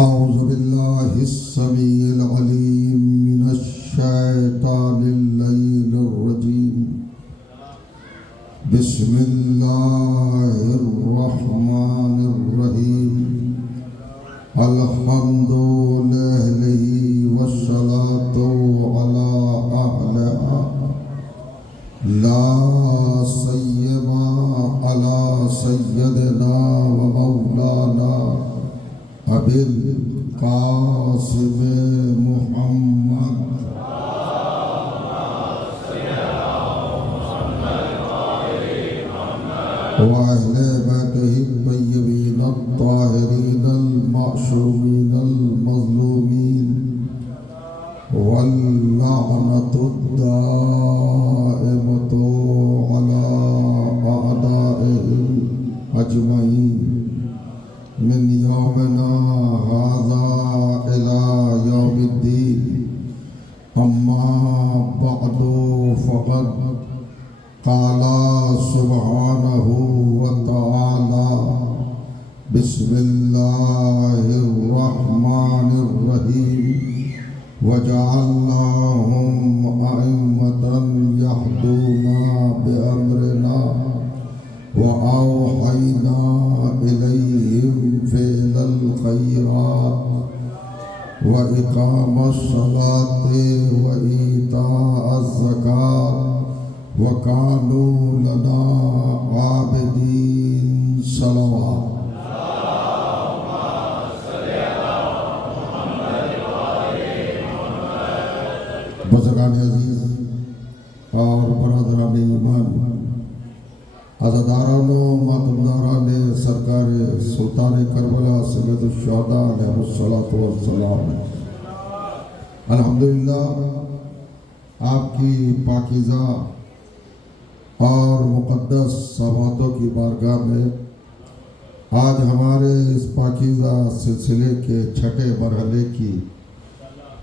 अऊज़ु बिल्लाहिस्समीइल अलीम मिनश्शैतानिर्रजीम बिस्मिल्लाहिर्रहमानिर्रहीम अल्हम्दुलिल्लाहि वस्सलातु अला अहलिहा ला सय्यिमा अला सय्यदिना व मौलाना अबिल कासिम मुहम्मद व अहले बैतिही तय्यबीन अत्ताहिरीन अल-मासूमीन अल-मज़लूमीन वल्लअनतु दाइमतु अला अअदाइहिम अजमईन मिन यौमिना हाज़ा इला यौमिद्दीन अम्मा बअदु फ़क़द क़ाला सुब्हानहु व तआला बिस्मिल्लाहिर्रहमानिर्रहीम वजअलनाहुम अइम्मतन यहदूना बिअम्रिना व औहयना इलैहिम फ़िअलल खैरात व इक़ामस सलाति व ईताअज़ ज़कात व कानू लना आबिदीन सलवात। बुज़ुर्गान अज़ीज़ और बरदरान ईमान, अज़ादारान मातमदारान सरकार सुल्तान करबला सैयदुश्शुहदा अलैहिस्सलातु वस्सलाम, अल्हम्दुलिल्लाह आपकी पाकीज़ा और मुक़द्दस सवातों की बारगाह में आज हमारे इस पाकीज़ा सिलसिले के छठे मरहले की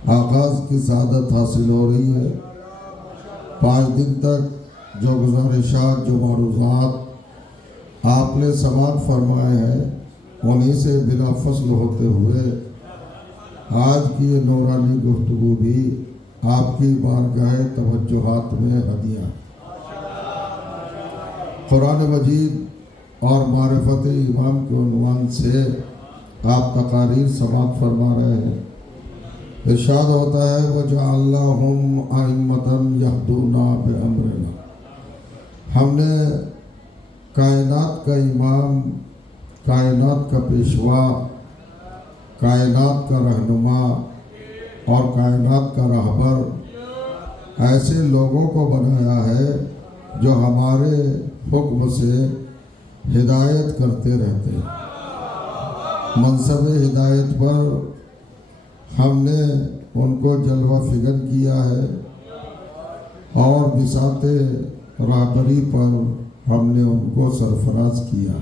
आगाज़ की सआदत हासिल हो रही है। 5 दिन तक जो गुज़ारिशात जो मारूज़ात आपने समाअत फरमाए हैं उन्हीं से बिला फसल होते हुए आज की ये नूरानी गुफ्तगू भी आपकी बारगाह तवज्जुहात में हदिया। कुरान मजीद और मारिफत इमाम के उन्वान से आप तकारीर समाअत फरमा रहे हैं। इरशाद होता है वजअलनाहुम अइम्मतन यहदूना बिअम्रिना, हमने कायनात का इमाम, कायनात का पेशवा, कायनात का रहनुमा और कायनात का रहबर ऐसे लोगों को बनाया है जो हमारे हुक्म से हिदायत करते रहते हैं। मनसब हिदायत पर हमने उनको जलवा फिगन किया है और बिसाते राहबरी पर हमने उनको सरफराज किया।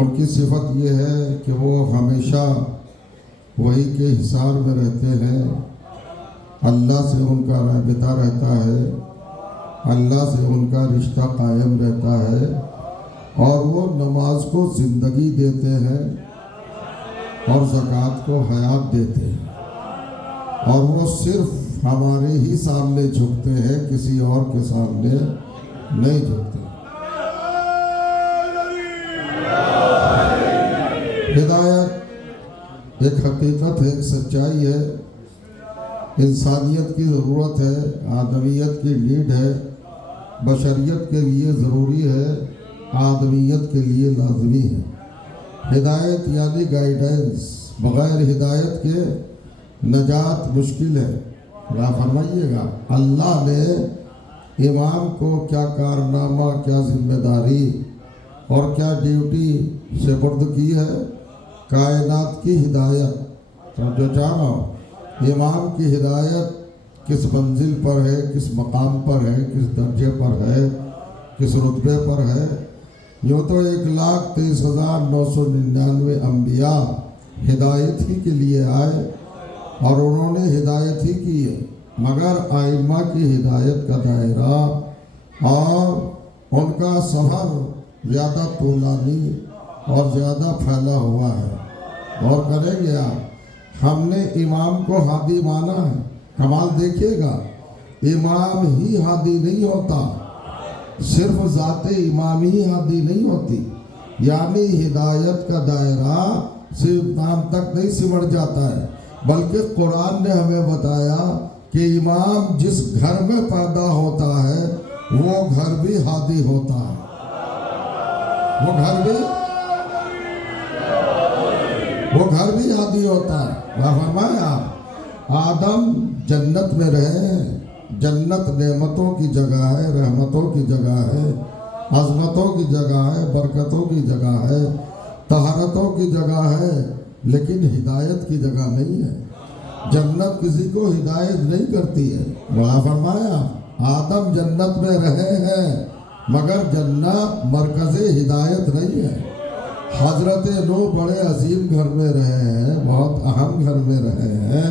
उनकी सिफत ये है कि वो हमेशा वही के हिसार में रहते हैं, अल्लाह से उनका राबिता रहता है, अल्लाह से उनका रिश्ता कायम रहता है और वो नमाज को ज़िंदगी देते हैं और ज़कात को हयात देते हैं और वो सिर्फ हमारे ही सामने झुकते हैं, किसी और के सामने नहीं झुकते। हिदायत एक हकीकत है, एक सच्चाई है, इंसानियत की ज़रूरत है, आदमियत की नीड है, बशरियत के लिए ज़रूरी है, आदमियत के लिए लाजमी है। हिदायत यानी गाइडेंस, बग़ैर हिदायत के नजात मुश्किल है। क्या फरमाइएगा, अल्लाह ने इमाम को क्या कारनामा, क्या जिम्मेदारी और क्या ड्यूटी सुपुर्द की है? कायनात की हिदायत। तो जो जानो इमाम की हिदायत किस मंजिल पर है, किस मकाम पर है, किस दर्जे पर है, किस रुतबे पर है। यूँ तो 1,23,999 अम्बिया हिदायत ही के लिए आए और उन्होंने हिदायत ही की है, मगर आइम्मा की हिदायत का दायरा और उनका सफ़र ज़्यादा तूलानी और ज़्यादा फैला हुआ है। और करेंगे आप। हमने इमाम को हादी माना है। कमाल देखिएगा, इमाम ही हादी नहीं होता, सिर्फ ज़ाते इमाम ही हादी नहीं होती। यानी हिदायत का दायरा सिर्फ नाम तक नहीं सिमट जाता है, बल्कि कुरान ने हमें बताया कि इमाम जिस घर में पैदा होता है वो घर भी हादी होता है। वो घर भी हादी होता है। फरमाया आप आदम जन्नत में रहे। जन्नत नेमतों की जगह है, रहमतों की जगह है, अज़मतों की जगह है, बरकतों की जगह है, तहारतों की जगह है, लेकिन हिदायत की जगह नहीं है। जन्नत किसी को हिदायत नहीं करती है। बड़ा फरमाया आदम जन्नत में रहे हैं, मगर जन्नत मरकज़े हिदायत नहीं है। हजरत नूह बड़े अजीम घर में रहे हैं, बहुत अहम घर में रहे हैं,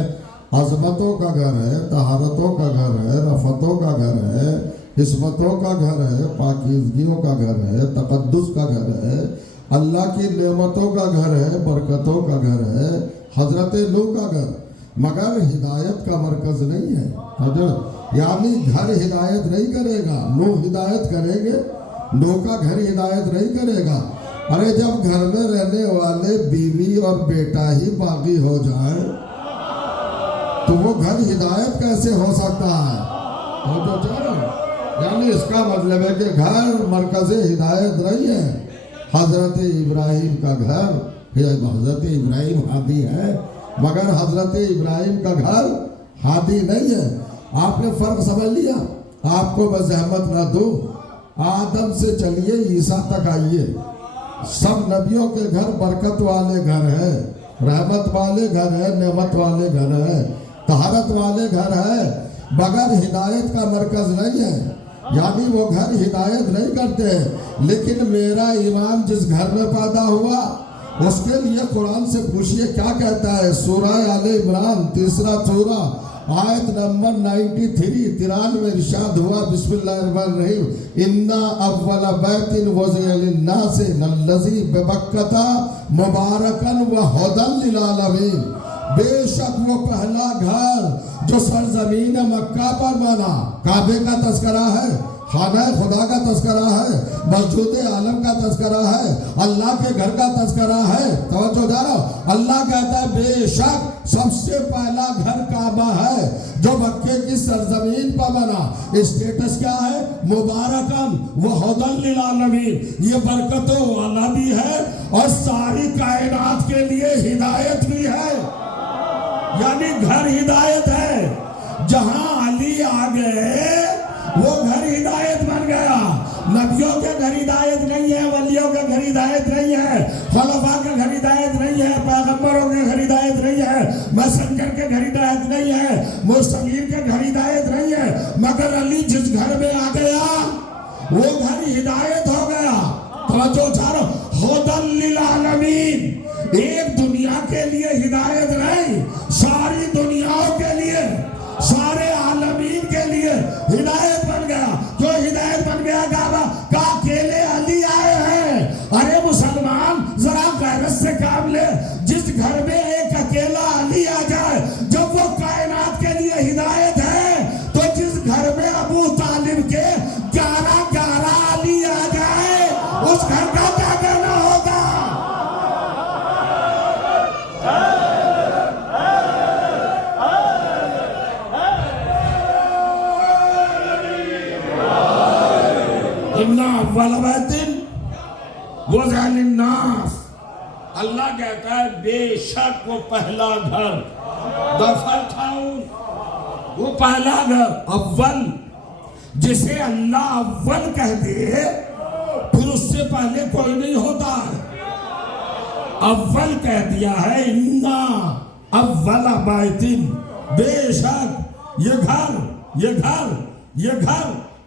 अज़मतों का घर है, तहारतों का घर है, रफ़तों का घर है, इस्मतों का घर है, पाकीज़गियों का घर है, तक़द्दुस का घर है, अल्लाह की नेमतों का घर है, बरकतों का घर है, हजरत नूह का घर, मगर हिदायत का मरकज़ नहीं है। यानी घर हिदायत नहीं करेगा, नूह हिदायत करेंगे, नूह का घर हिदायत नहीं करेगा। अरे जब घर में रहने वाले बीवी और बेटा ही बागी हो जाए तो वो घर हिदायत कैसे हो सकता है? यानी इसका मतलब है कि घर मरकज़े हिदायत नहीं है। हजरत इब्राहिम का घर, हजरत इब्राहिम हादी है, मगर हजरत इब्राहिम का घर हादी नहीं है। आपने फर्क समझ लिया? आपको मैं जहमत ना दूं, आदम से चलिए ईसा तक आइए, सब नबियों के घर बरकत वाले घर है, रहमत वाले घर है, नेमत वाले घर है, तहारत वाले घर है, मगर हिदायत का मरकज नहीं है। यानी वो घर हिदायत नहीं करते। लेकिन मेरा इमाम जिस घर में पैदा हुआ उसके लिए कुरान से पूछिए क्या कहता है। सूरह आले इमरान 3 सूरा आयत नंबर 93 इरशाद हुआ, बिस्मिल्लाहिर्रहमानिर्रहीम, इन्ना अव्वल बैतिन वुज़िअ लिन्नास लल्लज़ी बिबक्कता मुबारकन व हुदल लिल आलमीन। बेशक वो पहला घर जो सरजमीन मक्का पर बना, काबे का तस्करा है, खाना खुदा का तस्करा है, मस्जिद आलम का तस्करा है, अल्लाह के घर का तस्करा है। तवज्जो दारो, अल्लाह कहता है बेशक सबसे पहला घर काबा है जो मक्के की सरजमीन पर बना। स्टेटस क्या है? मुबारकन व हुदल लिल आलमीन, ये बरकतों वाला भी है और सारी कायनात के लिए हिदायत भी है। यानी घर हिदायत है। जहां अली आ गए वो घर हिदायत बन गया। नबियों के घर हिदायत नहीं है, वलियों के घर हिदायत नहीं है, खुलफा के घर हिदायत नहीं है, पैगंबरों के घर हिदायत नहीं है, मैसेंजर के घर हिदायत नहीं है, मुरसलीन के घर हिदायत नहीं है, मगर अली जिस घर में आ गया वो घर हिदायत हो गया। तवज्जो चारो, हुदल लिल आलमीन, एक दुनिया के लिए हिदायत नहीं, सारी दुनियाओं के लिए, सारे आलमीन के लिए हिदायत बन गया। जो हिदायत बन गया का अकेले अली आए हैं। अरे मुसलमान जरा गैरत से काम ले। जिस घर में एक अकेला अली आ जाए, जब वो कायनात के लिए हिदायत है, तो जिस घर में अबू तालिब के 11 अली आ जाए, उस घर का क्या करना होगा? अल्लाह कहता है बेशक वो पहला घर, दफर था वो पहला घर, अव्वल, जिसे अल्लाह अव्वल कह दे फिर उससे पहले कोई नहीं होता है। अव्वल कह दिया है, इन्ना अव्वल बैतिन, बेशक ये घर।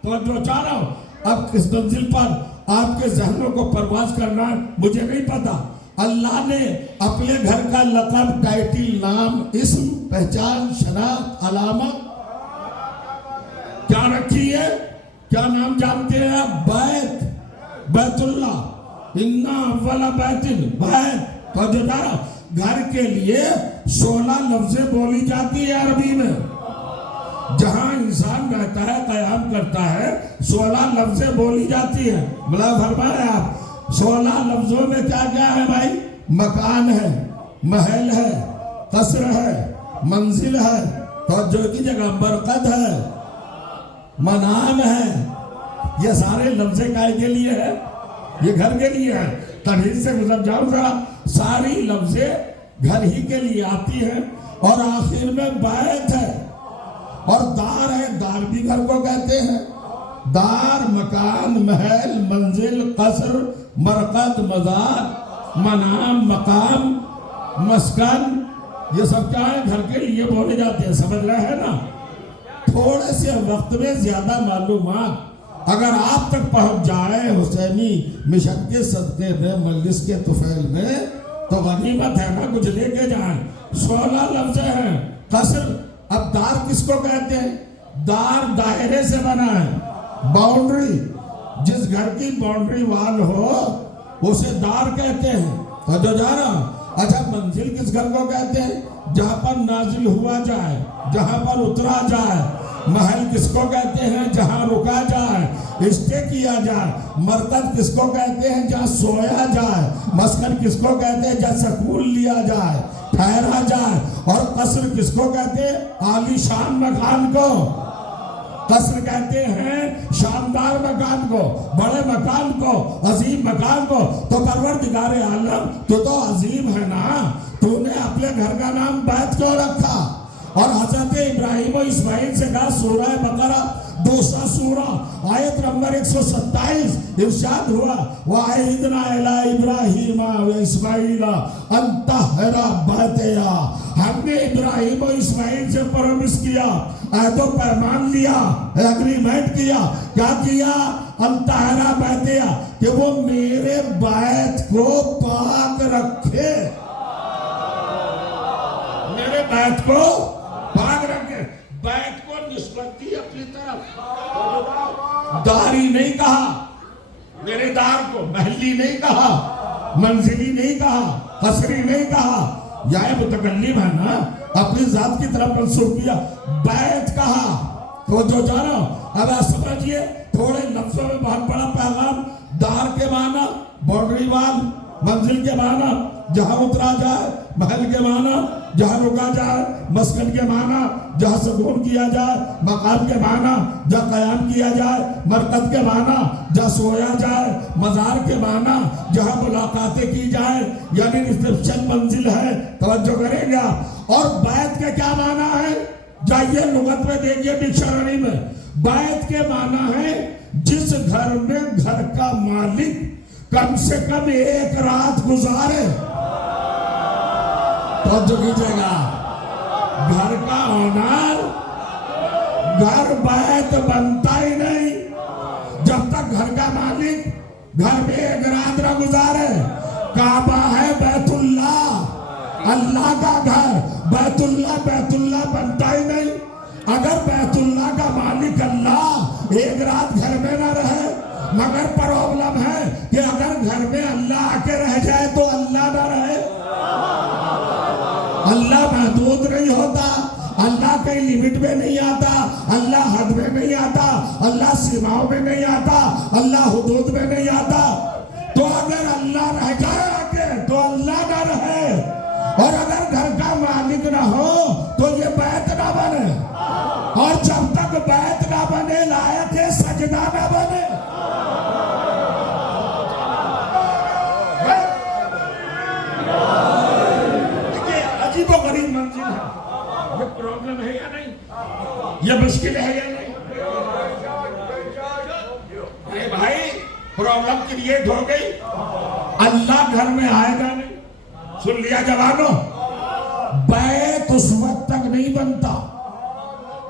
तो जो चाह रहा हूं, अब किस मंजिल पर आपके जहनों को परवाज करना है मुझे नहीं पता। अल्लाह ने अपने घर का लक़ब, टाइटिल, नाम, इस्म, पहचान, शनाख्त, अलामत क्या रखी है? क्या नाम जानते हैं आप? बैत, बैतुल्लाह, इन्ना अव्वल बैतिन, बैत। तो जो घर के लिए 16 लफ्जें बोली जाती है अरबी में। जहां इंसान रहता है, कयाम करता है, 16 लफ्जें बोली जाती है। मतलब फरमाए आप 16 लफ्जों में क्या क्या है भाई? मकान है, महल है, कसर है, मंजिल है, तवज्जो की जगह बरकत है, मनाम है। ये सारे लफ्ज़ काय के लिए है? ये घर के लिए है। तभी से गुजर जाऊं जरा, सारी लफ्ज़ें घर ही के लिए आती है। और आखिर में बैत है और दार है। दार भी घर को कहते हैं। दार मकान, महल, मंजिल, कसर, मरकत, मज़ार, मनाम, मकाम, मस्कन, ये सब क्या है? घर के लिए बोले जाते हैं। समझ रहे हैं ना? थोड़े से वक्त में ज्यादा मालूमात अगर आप तक पहुंच जाए हुसैनी मिशन के सदके में, मजलिस के तुफैल में, तो गनीमत है ना, कुछ लेके जाए। 16 लफ्ज हैं। कसर, अब दार किसको कहते हैं? दार दायरे से बना है, बाउंड्री। जिस घर की बाउंड्री वाल हो उसे दार कहते हैं। तो जो जा रहा, अच्छा मंजिल किस घर को कहते हैं? जहां पर नाजिल हुआ जाए, जहां पर उतरा जाए। महल किसको कहते हैं? जहां रुका जाए, स्टे किया जाए। मरकत किसको कहते हैं? जहां सोया जाए। मस्कन किसको कहते हैं? जहां सुकून लिया जाए, ठहरा जाए। और कसर किसको कहते हैं? आलीशान मकान को कसर कहते हैं, शानदार मकान को, बड़े मकान को, अजीम मकान को। तो परवरदिगारे आलम, तो अजीम है ना, तूने अपने घर का नाम बैत क्यों रखा? और हजरत इब्राहिम और इस्माइल से कहा, सूरह बकरा दूसरा सूरा आयत नंबर 127 इरशाद हुआ, वाहिदना इला इब्राहिम व इस्माइल अन तहरा बैतिया। हमने इब्राहिम और इस्माइल से प्रॉमिस किया, अहद पैमान लिया, एग्रीमेंट किया। क्या किया? अन तहरा बैतिया, कि वो मेरे बैत को पाक रखे, मेरे बैत को पाक रखे। बैत को निस्बत दी अपनी तरफ। दारी नहीं कहा, मेरे दार को महली नहीं कहा, मंजिली नहीं कहा, कसरी नहीं कहा। यह मुतकल्लिम है ना, अपनी जात की तरफ मंसूब किया, बैत कहा। तो जो जानो, अब आप समझिए, थोड़े लफ्जों में बहुत बड़ा पैगाम। दार के माना बाउंड्री वाल, मंजिल के माना जहां उतरा जाए, महल के माना जहां रुका जाए, मस्कन के माना जहां सुकून किया जाए, मकाम के माना जहां कयाम किया जाए, मरकत के माना जहां सोया जाए, मजार के माना जहां मुलाकातें की जाए, यानी रिसेप्शन मंजिल है। तवज्जो करेगा। और बैत के क्या माना है? जाइए लुगत में देखिए, डिक्शनरी में बैत के माना है जिस घर में घर का मालिक कम से कम एक रात गुजारे। तो जो कीजिएगा, घर का ऑनर, घर बैत बनता ही नहीं जब तक घर का मालिक घर में एक रात न गुजारे। काबा है बैतुल्लाह, अल्लाह का घर। बैतुल्लाह बनता ही नहीं अगर बैतुल्लाह का मालिक अल्लाह एक रात घर में न रहे। मगर प्रॉब्लम है कि अगर घर में अल्लाह आके रह जाए तो अल्लाह न रहे। अल्लाह महदूद नहीं होता, अल्लाह कहीं लिमिट में नहीं आता, अल्लाह हद में नहीं आता, अल्लाह सीमाओं में नहीं आता, अल्लाह हुदूद में नहीं आता। तो अगर अल्लाह रह जाए आके तो अल्लाह न रहे। और अगर घर का मालिक ना हो तो ये बैत ना बने। और जब तक बैत ना बने, लायक है सजदा ना बने। अजीबो गरीब मंजिल है। ये प्रॉब्लम है या नहीं? ये मुश्किल है या नहीं? अरे भाई, प्रॉब्लम क्रिएट हो गई। अल्लाह घर में आएगा नहीं। सुन लिया जवानों, बैत उस वक्त तक नहीं बनता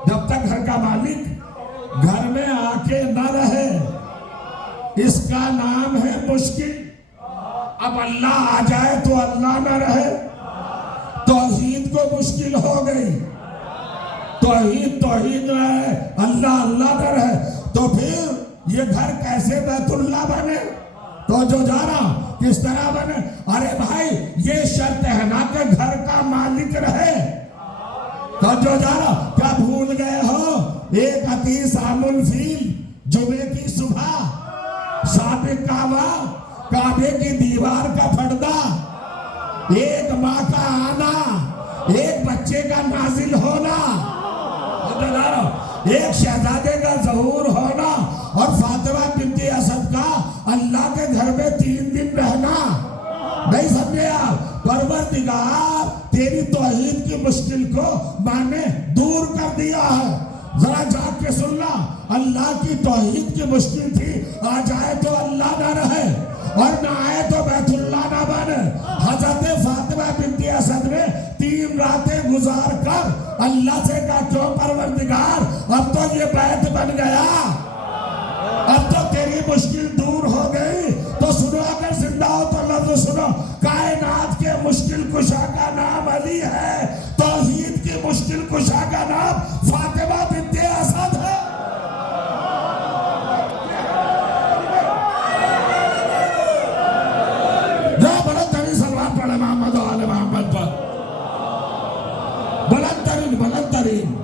जब तक घर का मालिक घर में आके न रहे। इसका नाम है मुश्किल। अब अल्लाह आ जाए तो अल्लाह न रहे, तौहीद को मुश्किल हो गई। तौहीद रहे, अल्लाह न रहे, तो फिर ये घर कैसे बैतुल्लाह बने? तो जो जाना किस तरह बने? अरे भाई ये शर्त है ना कि घर का मालिक रहे। तो जो जाना क्या भूल गए हो? एक अतीस आमुल फील जुमे की सुबह, साबिक काबा काबे की दीवार का पर्दा, एक माँ का आना, एक बच्चे का नाजिल होना, एक शहजादे का ज़हूर होना और फातिमा बिन्ते असद का अल्लाह के घर में 3 दिन रहना। नहीं समझे आप? परवरदिगार तेरी तौहीद की मुश्किल को माने दूर कर दिया है। जरा जाग के सुनना, अल्लाह की तौहीद की मुश्किल थी, आ जाए तो अल्लाह ना रहे और ना आए तो बैतुल्लाह ना बने। हजरत फातिमा बिन्ते असद ने 3 रातें गुजार कर अल्लाह से कहा, क्यों परवरदिगार अब तो ये बैत बन गया, अब तो तेरी मुश्किल दूर हो गई। तो सुनो, अगर जिंदा हो तो लफ्ज सुनो, कायनात के मुश्किल कुशा का नाम अली है, तौहीद की मुश्किल कुशा का नाम फातिमा बिन्ते असद है। बुलंद तरीन सलवात पढ़े मोहम्मद और आले मोहम्मद पर। बुलंद तरीन, बुलंद तरीन।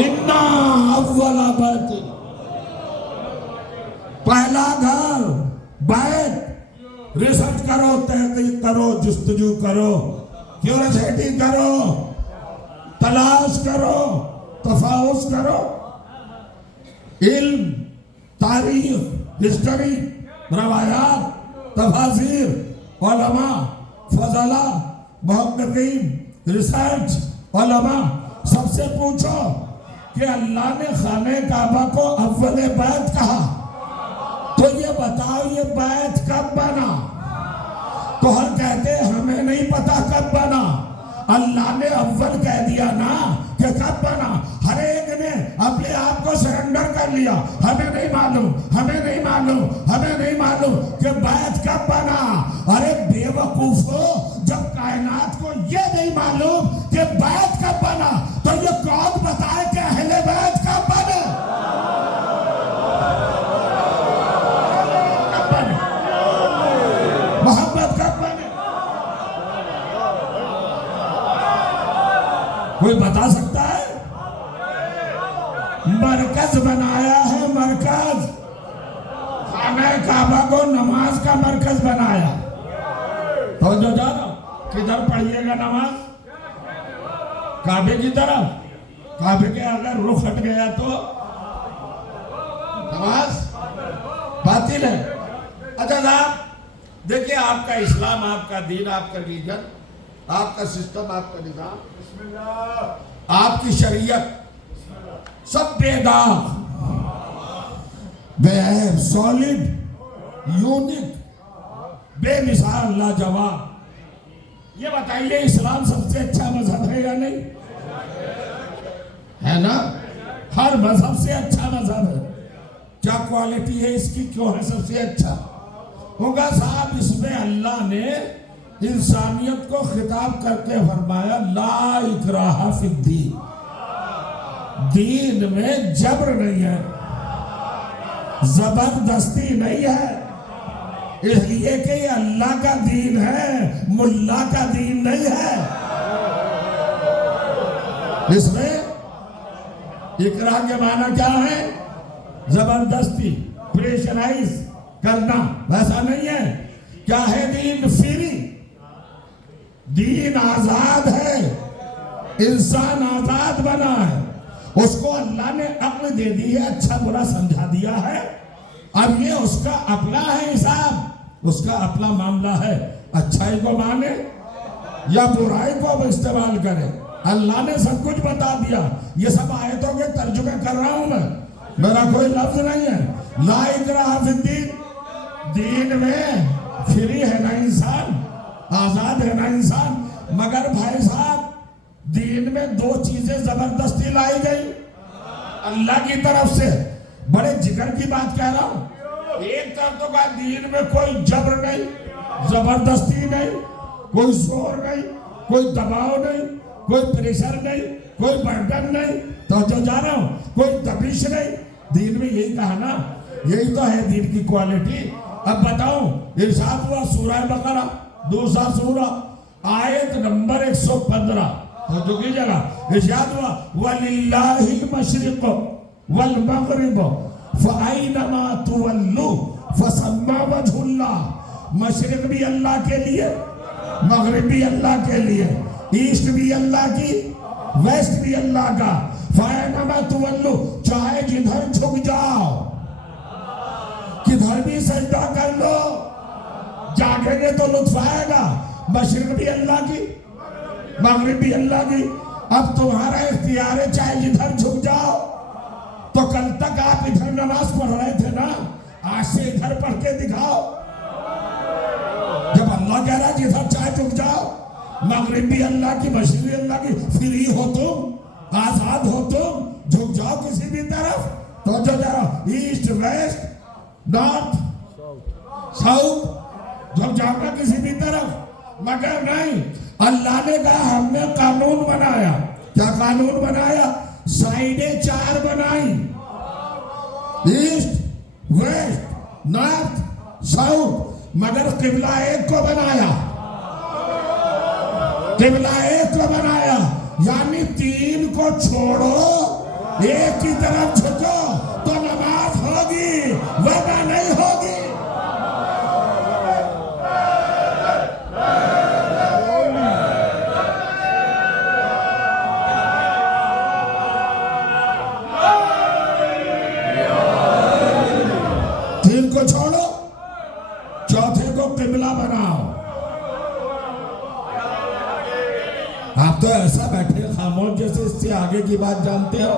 इन्ना अव्वला बैत, पहला घर बैत। रिसर्च करो, तहकीक करो, जुस्तजू करो, क्यूरियोसिटी करो, तलाश करो, तफाउस करो, इल्म, तारीख, हिस्ट्री, रवायात, तफासीर, उलमा, फजला, मुहक्किकीन, रिसर्च, उलमा, सबसे पूछो कि अल्लाह ने खाने काबा को अव्वल बैत कहा, तो ये बताओ ये बैत कब बना? तो हर कहते हमें नहीं पता कब बना, अल्लाह ने अव्वल कह दिया ना कि कब बना। हर एक ने अपने आप को सरेंडर कर लिया, हमें नहीं मालूम, हमें नहीं मालूम, हमें नहीं मालूम कि बैत कब बना। अरे बेवकूफो, जब कायनात को ये नहीं मालूम कि बैत कब बना, तो ये कौन बताए कि अहले बैत कब बने? कब बने? मोहब्बत कब बने? कोई बता सकता है? मरकज बनाया है, मरकज। खाना काबा को नमाज का मरकज बनाया। तो जो जानो किधर पढ़िएगा नमाज? काबे की तरफ। काबे के अगर रुख हट गया तो नमाज बातिल है। अच्छा साहब देखिए, आपका इस्लाम, आपका दीन, आपका रिलीजन, आपका सिस्टम, आपका निजाम, आपकी शरीयत सब बेदाग, बेऐब, सॉलिड, यूनिक, बेमिसाल, लाजवाब। ये बताइए इस्लाम सबसे अच्छा मजहब है या नहीं? है ना? हर मजहब से अच्छा मजहब है। क्या क्वालिटी है इसकी, क्यों है सबसे अच्छा? होगा साहब, इसमें अल्लाह ने इंसानियत को खिताब करके फरमाया, ला इकराहा फिद्दीन, दीन में जबर नहीं है, जबरदस्ती नहीं है। इसलिए कि ये अल्लाह का दीन है, मुल्ला का दीन नहीं है। इसमें इकरा के माना क्या है? जबरदस्ती, प्रेशराइज करना, वैसा नहीं है। क्या है दीन? फ्री, दीन आजाद है, इंसान आजाद बना है, उसको अल्लाह ने अक्ल दे दी है, अच्छा बुरा समझा दिया है। अब ये उसका अपना है हिसाब, उसका अपना मामला है, अच्छाई को माने या बुराई को इस्तेमाल करे। अल्लाह ने सब कुछ बता दिया। ये सब आयतों के तर्जुमे कर रहा हूं मैं, मेरा कोई लफ्ज नहीं है। ला इकराहा फिद्दीन, दीन में फ्री है ना इंसान, आजाद है ना इंसान। मगर भाई साहब, दीन में 2 चीजें जबरदस्ती लाई गई अल्लाह की तरफ से। बड़े जिगर की बात कह रहा हूं। एक तरफ तो कहा दीन में कोई जबर नहीं, जबरदस्ती नहीं, कोई जोर नहीं, कोई दबाव नहीं, कोई प्रेशर नहीं, कोई बर्डन नहीं, तो जो जा रहा हूं, कोई तबिश नहीं। दीन में यही कहा ना, यही तो है दीन की क्वालिटी। अब बताओ, इरशाद हुआ सूरह बकरा दूसरा सूरा आयत नंबर 115, तो जो की जगह इरशाद हुआ वलिल्लाहिल मशरिक़ वल मग़रिब फ़अयनमा तुवल्लू फ़सम्मा वजहुल्लाह। मशरिक भी अल्लाह के लिए, मगरिब भी अल्लाह के लिए, ईस्ट भी अल्लाह की, वेस्ट भी अल्लाह का। फ़अयनमा तुवल्लू, चाहे जिधर झुक जाओ, किधर भी सजदा कर लो, जागेंगे तो लुत्फ आएगा। मशरिक भी अल्लाह की, मगरिब भी अल्लाह की। अब तुम्हारा इख्तियार है, चाहे जिधर झुक जाओ। तो कल तक आप इधर नमाज पढ़ रहे थे ना, आज से इधर पढ़ के दिखाओ। जब अल्लाह कह रहा है जिधर चाहे झुक जाओ, मगरिब भी अल्लाह की, मशरिक भी अल्लाह की, फ्री हो तुम, आजाद हो तुम, झुक जाओ किसी भी तरफ। तो जो जाओ ईस्ट वेस्ट नॉर्थ साउथ, झुक जाओगा किसी भी तरफ। मगर नहीं, अल्लाह ने कहा हमने कानून बनाया। क्या कानून बनाया? साइडें 4 बनाई, ईस्ट वेस्ट नॉर्थ साउथ, मगर किबला एक को बनाया, किबला एक को बनाया। यानी 3 को छोड़ो, एक की तरफ झुको तो नमाज होगी, वरना नहीं होगी। को छोड़ो, चौथे को किबला बनाओ। आप तो ऐसा बैठे खामोश जैसे इससे आगे की बात जानते हो।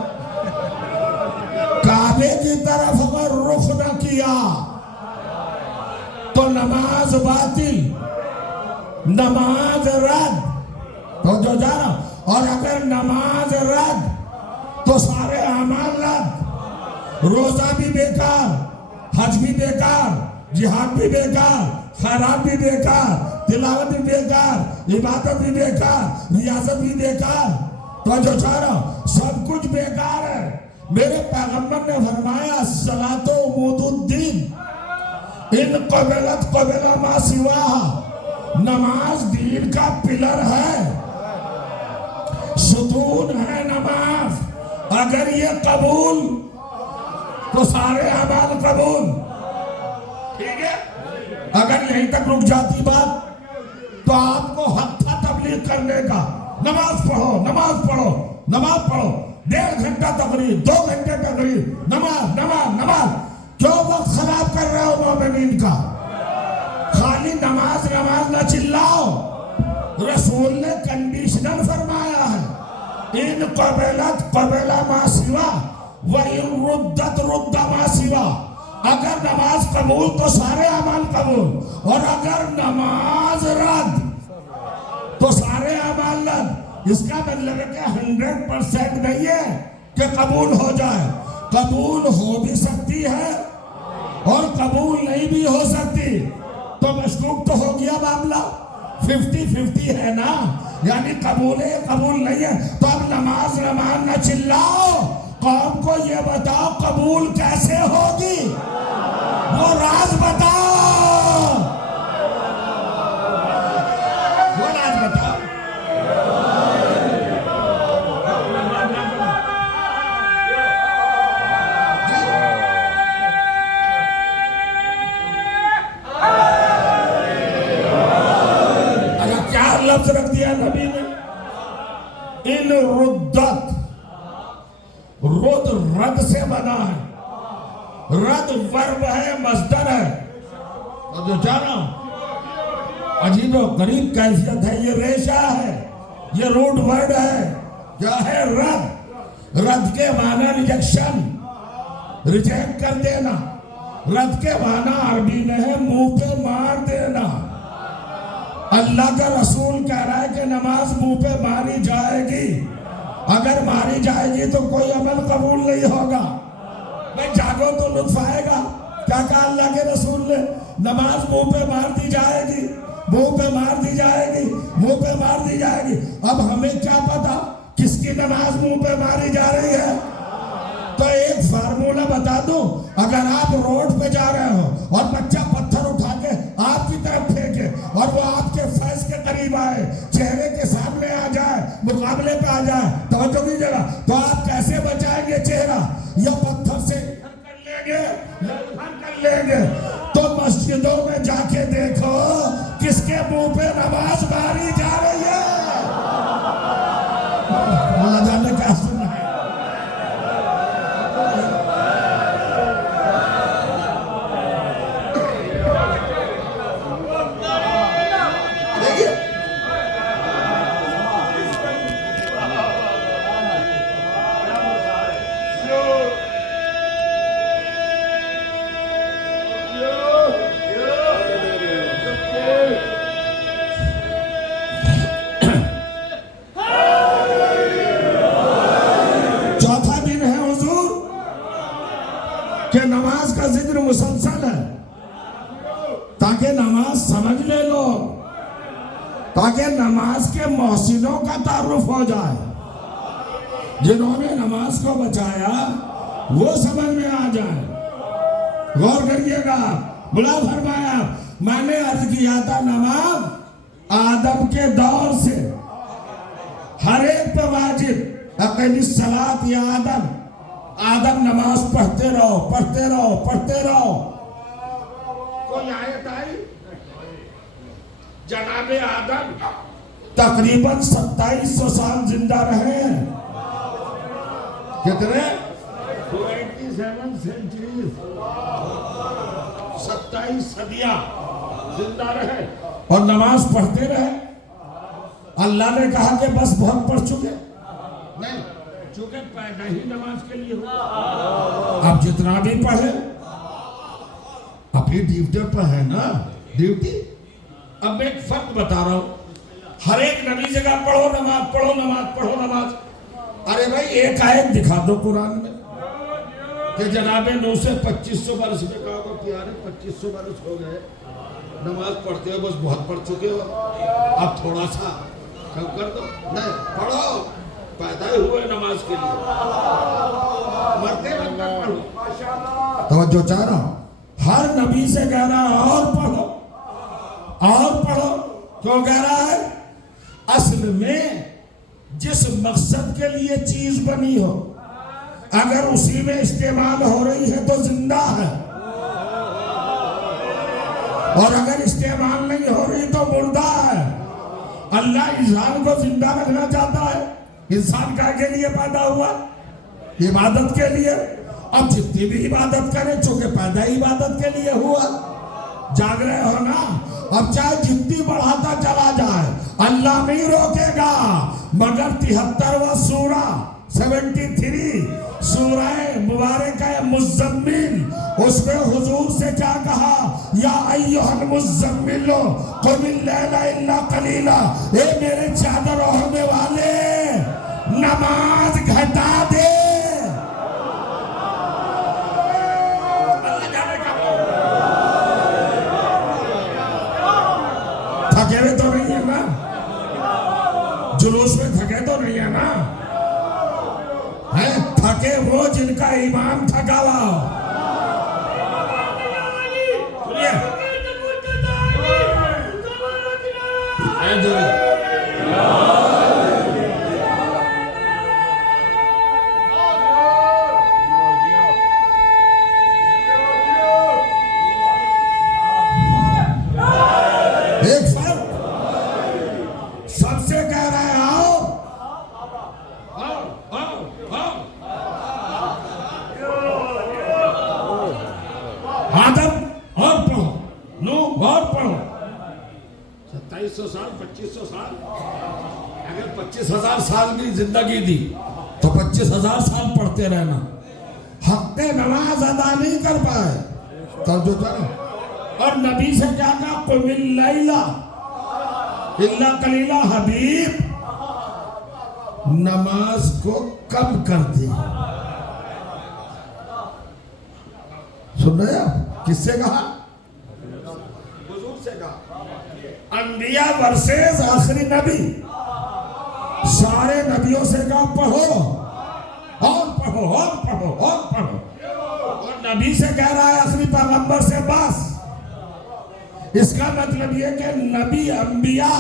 काबे की तरफ अगर रुख न किया तो नमाज बातिल, नमाज रद्द। तो जो जा रहा, और अगर नमाज रद्द तो सारे अमाल रद्द, रोजा भी बेकार, हज भी बेकार, जिहाद भी बेकार, खैरात भी बेकार, तिलावत भी बेकार, इबादत भी बेकार, रियाजत भी बेकार। तो जो चारा सब कुछ बेकार है। मेरे पैगंबर ने फरमाया सलातो मुदुद्दीन इन क़बलत क़बला मा सिवा। नमाज दीन का पिलर है, सुतून है नमाज। अगर ये कबूल तो सारे अमाल कबूल। ठीक है, अगर यहीं तक रुक जाती बात तो आपको हक था तबलीग करने का। नमाज पढ़ो, नमाज पढ़ो, नमाज पढ़ो, 1.5 घंटा तकरीर, 2 घंटे तकरीर, नमाज नमाज नमाज। क्यों वक्त खराब कर रहे हो मोमिनीन का? खाली नमाज नमाज न चिल्लाओ। रसूल ने कंडीशनल फरमाया है, इन क़बलत क़बला मा सिवा रुद्दत रुद्दा मा सिवा। अगर नमाज कबूल तो सारे अमाल कबूल, और अगर नमाज रद्द तो सारे अमाल रद्द। इसका मतलब है कि 100% नहीं है कि कबूल हो जाए। कबूल हो भी सकती है और कबूल नहीं भी हो सकती। तो मशकूक तो हो गया मामला, 50-50 है ना, यानी कबूल है कबूल नहीं है। तो अब नमाज नमाज न चिल्लाओ, कौम को ये बताओ कबूल कैसे होगी, वो राज बताओ, वो राज बताओ। अगर क्या लफ्ज रख दिया नबी ने, इन रुद्दत, रुद रद से बना है, रद वर्ब है, मस्दर है। तो जो जाना अजीब और गरीब कैफियत है, ये रेशा है, ये रूट वर्ड है। क्या है? रद। रद के माना रिजेक्शन, रिजेक्ट कर देना। रद के माना अरबी में है मुंह पे मार देना। अल्लाह का रसूल कह रहा है कि नमाज मुंह पे मारी जाएगी। अगर मारी जाएगी तो कोई अमल कबूल नहीं होगा। भाई जागो तो लुत्फ आएगा। क्या कहा अल्लाह के रसूल ने? नमाज मुंह पे मार दी जाएगी, मुंह पे मार दी जाएगी, मुंह पे मार दी जाएगी। अब हमें क्या पता किसकी नमाज मुंह पे मारी जा रही है? तो एक फार्मूला बता दूं, अगर आप रोड पे जा रहे हो और बच्चा पत्थर उठा के आपकी तरफ फेंके और वो आपके फैस के करीब आए, चेहरे के सामने आ जाए, मुकाबले पे आ जाए, तवज्जो कीजिएगा, तो आप कैसे बचाएंगे चेहरा? या पत्थर से कर लेंगे या उधर कर लेंगे? तो मस्जिदों में जाके देखो किसके मुंह पे नमाज मारी जा रही है। अल्लाह जाने क्या सुनना है। चौथा दिन है हुजूर कि नमाज का जिक्र मुसलसल है, ताकि नमाज समझ ले लोग, ताकि नमाज के मोहसिनों का तारुफ हो जाए। जिन्होंने नमाज को बचाया वो समझ में आ जाए। गौर करिएगा, बुला फरमाया, मैंने अर्ज किया था नमाज आदम के दौर से हर एक पे वाजिब, अक़ीमिस सलात या आदम, आदम नमाज पढ़ते रहो पढ़ते रहो पढ़ते रहो। कोई आयत आई? जनाबे आदम तकरीबन 2700 साल जिंदा रहे हैं। कितने? 27 सेंचुरीज, 27 सदियां जिंदा रहे और नमाज पढ़ते रहे। अल्लाह ने कहा कि बस बहुत पढ़ चुके? नहीं, चूंकि पैदा ही नमाज के लिए हुआ। अब जितना भी पढ़े, अभी ड्यूटी पर है ना, ड्यूटी। अब मैं एक फर्क बता रहा हूं, हर एक नबी जगह पढ़ो नमाज, पढ़ो नमाज, पढ़ो नमाज। अरे भाई एक आयत दिखा दो कुरान में कि जनाबे नूह से 2500 बरस में कहा होगा कि यार 2500 बरस हो गए, नमाज पढ़ते हो, बस बहुत पढ़ चुके हो, अब थोड़ा सा कम कर दो। नहीं, पढ़ो, पैदा ही हुए नमाज के लिए, मरते वक्त पढ़ो। तवज्जो चाह रहा हूं, हर नबी से कह रहा है और पढ़ो और पढ़ो। क्यों कह रहा है? असल में जिस मकसद के लिए चीज बनी हो, अगर उसी में इस्तेमाल हो रही है तो जिंदा है, और अगर इस्तेमाल नहीं हो रही तो मुर्दा है। अल्लाह इंसान को जिंदा रखना चाहता है। इंसान के लिए पैदा हुआ? इबादत के लिए। अब जितनी भी इबादत करें, चूंकि पैदा इबादत के लिए हुआ। जाग रहे हो ना? अब चाहे जितनी बढ़ाता चला जाए, अल्लाह नहीं रोकेगा। मगर 73वां सूरा 73 सूरह मुबारक है मुज़्ज़म्मिल, उसमें हुजूर से क्या कहा? या अय्युहल मुज़्ज़म्मिल क़ुमिल लैला इल्ला क़लीला, ए मेरे चादर ओढ़ने वाले, नमाज घटा दे। थके हुए तो नहीं है ना? जुलूस में थके तो नहीं है ना? है थके वो जिनका ईमान थका हुआ हो। एक फर्क सबसे कह रहा है, आओ आओ आओ आओ। आदम और पढ़ो, नूह और पढ़ो। 2700 साल 2500 साल, अगर 25,000 साल की जिंदगी दी तो 25,000 साल पढ़ते रहना। हक नमाज अदा नहीं कर पाए तब जो करो। और नबी से क्या कहा? क़ुमिल लैला इल्ला क़लीला, हबीब नमाज को कम कर दे। सुन रहे आप? किससे कहा? हुजूर से कहा। अंबिया वर्सेस आखिरी नबी। सारे नबियों से कहा पढ़ो और पढ़ो और पढ़ो और पढ़ो, और नबी से कह रहा है आखिरी पैगंबर से बस। इसका मतलब यह कि नबी अंबिया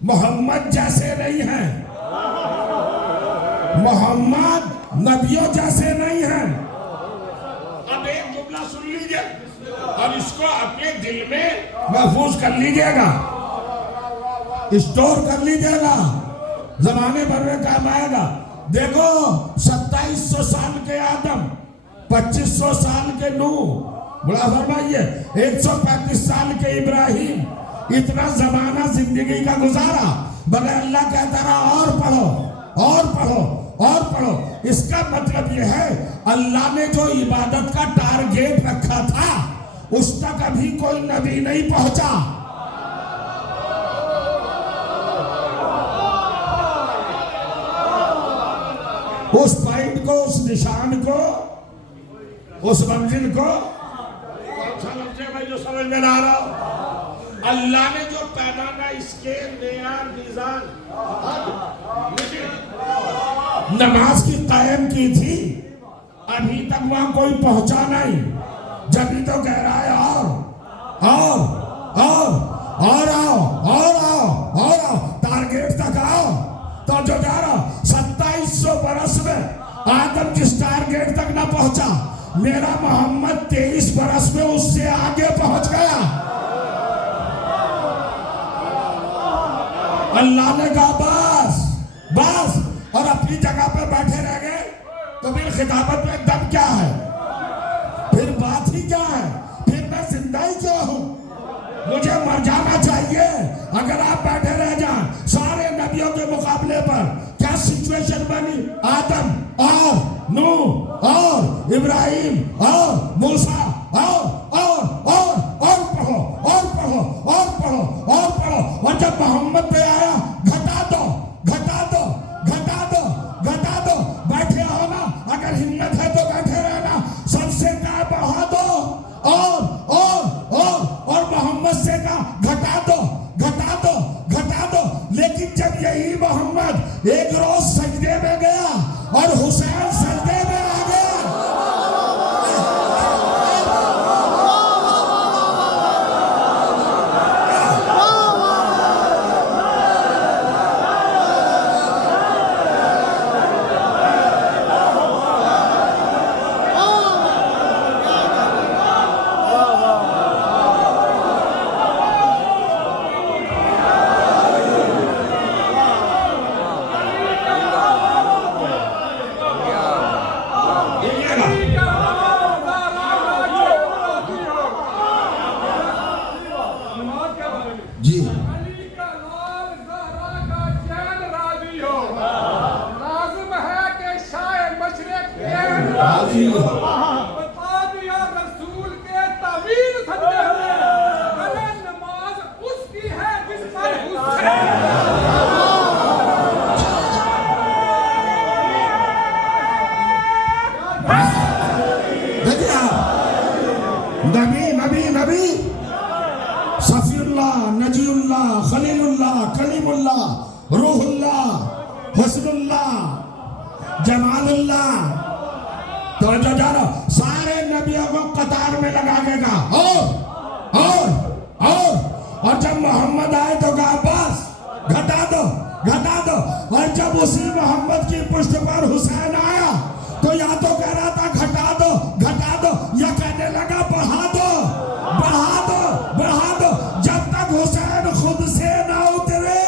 मोहम्मद जैसे नहीं हैं, मोहम्मद नबियों जैसे नहीं हैं। अब एक जुमला सुन लीजिए और इसको अपने दिल में महफूज कर लीजिएगा, स्टोर कर लीजिएगा, जमाने भर में काम आएगा। देखो 2700 साल के आदम, 2500 साल के नूह, बड़ा फरमाइए 135 साल के इब्राहिम, इतना जमाना जिंदगी का गुजारा, मगर अल्लाह कहता रहा और पढ़ो और पढ़ो और पढ़ो। इसका मतलब यह है अल्लाह ने जो इबादत का टारगेट रखा था उस तक अभी कोई नबी नहीं पहुंचा। उस पॉइंट को, उस निशान को, उस मंजिल को भाई जो समझ में आ रहा हो, अल्लाह ने जो पैमाना इसके मेयार मिजान नमाज की कायम की थी, अभी तक वहां कोई पहुंचा नहीं। जब ही तो कह रहा है और आओ, टारगेट तक आओ। तो जो जा रहा 2700 बरस में आदम जिस टारगेट तक ना पहुंचा, मेरा मोहम्मद 23 बरस में उससे आगे पहुंच गया। अल्लाह ने कहा बस बस, और अपनी जगह पे बैठे रह गए। तो फिर खिताबत में दम क्या है, फिर बात ही क्या है, फिर मैं जिंदा ही क्यों हूं? मुझे मर जाना चाहिए अगर आप बैठे रह जाएं। सारे नबियों के मुकाबले पर क्या सिचुएशन बनी? आदम और नूह और इब्राहिम और मूसा और पढ़ो और पढ़ो और पढ़ो और पढ़ो। और जब मोहम्मद पे आया, घटा दो घटा दो घटा दो घटा दो। बैठे हो ना, अगर हिम्मत है तो बैठे रहना। सबसे कहा बढ़ा दो और मोहम्मद से कहा घटा दो घटा दो घटा दो। लेकिन जब यही मोहम्मद एक रोज सजदे में गया और हुसैन सजदे में आ गया, जी बता दिया रसूल के तवील सजदे में, नमाज उसकी है जिस पर देखिए नबी नबी नबी सफीउल्लाह, नजीउल्लाह, खलीलुल्लाह, कलीमुल्लाह, रूहुल्लाह, हुस्नुल्लाह, जमालुल्लाह। तो जो जा रहा सारे नबियों को कतार में लगा देगा और जब मोहम्मद आए तो कहा बस घटा दो घटा दो। और जब उसी मोहम्मद की पुष्ट पर हुसैन आया तो या तो कह रहा था घटा दो या कहने लगा बढ़ा दो बढ़ा दो बढ़ा दो, जब तक हुसैन खुद से ना उतरे।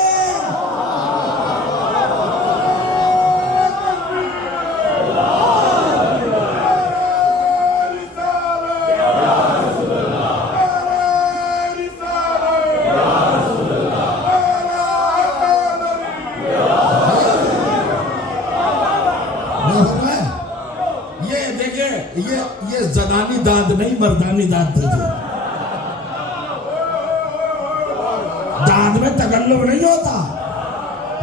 ये जनानी दाद नहीं, मर्दानी दाद दीजिए। दाद में तकल्लुफ नहीं होता।